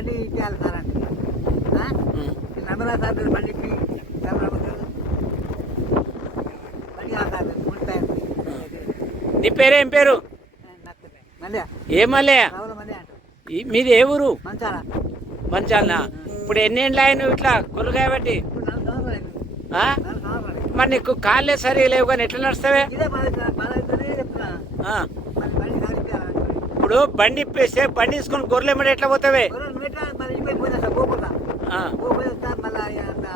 బండి ఇచ్చేయాలి సార్ అంటే నమ్మరా సార్ బండి బండి సార్ నీ పేరేం పేరు? మళ్ళీ ఏ మల్లయ్య? మళ్ళీ అంటారు. మీది ఏ ఊరు? మంచాలా మంచాలనా? ఇప్పుడు ఎన్నేళ్ళు ఆయన ఇట్లా కొలుగా బట్టి? ఇప్పుడు 4 సంవత్సరాలు అయింది. ఆ? 4 సంవత్సరాలు అయింది. మరి నీకు కాళ్ళే సరిగా లేవు కానీ ఎట్లా నడుస్తావే? ఇదే బాధతోనే చెప్తున్నా ఆ. మరి బండి సాధించాలంటే ఇప్పుడు బండి ఇప్పేస్తే బండి తీసుకొని గొర్రెలు ఏమంటే ఎట్లా పోతావే? మరి ఇంటికి పోయినా సార్ పోకుండా ఆ. పోయి సార్ మళ్ళీ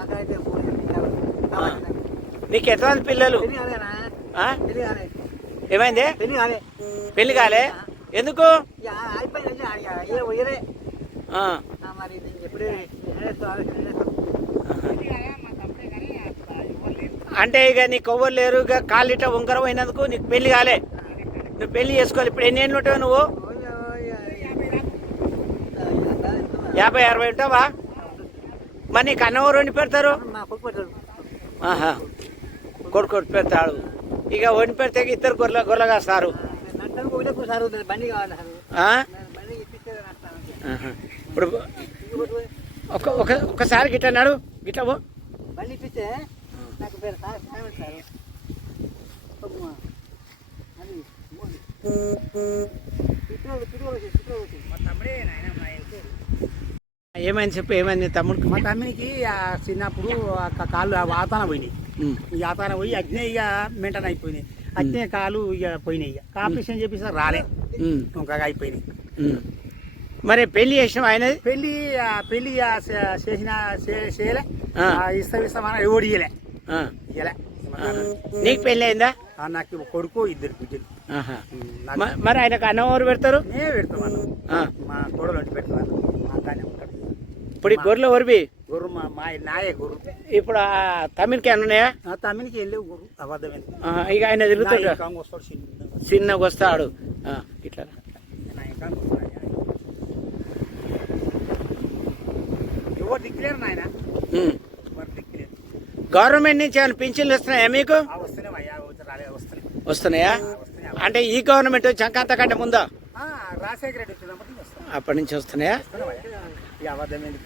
అక్కడైతే నీకు ఎంతమంది పిల్లలు? పెళ్లి కాలేనా? ఆ? పెళ్లి కాలే. ఏమైంది? పెళ్లి కాలే. పెళ్లి కాలే? ఎందుకు? ఇక అయిపోయింది ఇదే ఆ. మరి నేను ఎప్పుడే అంటే ఇక నీకు ఎవ్వరు లేరు, ఇక కాళ్ళు ఇట్లా ఉంగరం అయినందుకు నీకు పెళ్లి కాలే, నువ్వు పెళ్లి చేసుకోవాలి. ఇప్పుడు ఎన్ని ఏళ్ళు ఉంటావు నువ్వు? 50-60 ఉంటావా? మరి నీకు అన్నవారు వండి పెడతారు? మా కొడుకు పెట్టాడు. ఆహా, కొడుకు పెడతాడు. ఇక వండి పెడితే ఇద్దరు గొర్రెలు కాస్తారు. నట్టకు ఒకటే సార్ బండి కావాలి సార్. ఆ? బండి ఇప్పించేది ఆహా. ఇప్పుడు ఒకసారి గిట్ట నడు, గిట్ల పో. బండి ఇప్పిస్తే నాకు పేరు సార్ సార్ ఏమైంది చెప్పు, ఏమైంది తమ్ముడికి? మా తమ్మినికి చిన్నప్పుడు కాళ్ళు ఆతాన పోయినాయి. ఈ ఆతాన పోయి అగ్నే ఇక మెంటన్ అయిపోయినాయి. అగ్నే కాలు ఇక పోయినాయి. ఇక ఆపరేషన్ చేపిస్తే రాలే, ఇంకా అయిపోయినాయి. మరి పెళ్లి చేసినావు ఆయన? పెళ్లి చేసిన చేయలే, ఇస్తామని ఎవడు ఇయ్యలే. నీకు పెళ్లి అయిందా? నాకు కొడుకు 2 బిడ్డలు. మరి ఆయనకు అన్నం ఎవరు పెడతారు? నేనే పెడతాను. మా కోడలు వంటి పెడతాను. మా తానే ఉంటాడు. ఇప్పుడు ఈ గొర్రెలు ఎవరివి? గొర్రె మా నాయే గొర్రె. ఇప్పుడు ఆ తమిళకి ఏమన్నా ఉన్నాయా? తమ్మినికి వెళ్ళేవు గొర్రె అబద్ధమైంది. ఇక ఆయన తిరుగుతాడు, చిన్నగా వస్తాడు ఇట్లా. ఎవరు దిక్కులేరు నాయన, గవర్నమెంట్ నుంచి ఏమైనా పింఛన్లు వస్తున్నాయా మీకు? వస్తున్నాయా? అంటే ఈ గవర్నమెంట్ చంకాంత కంటే ముందా? రాజశేఖర రెడ్డి వచ్చినప్పటి నుంచి అప్పటి నుంచి వస్తున్నాయా? అబద్ధమైంది.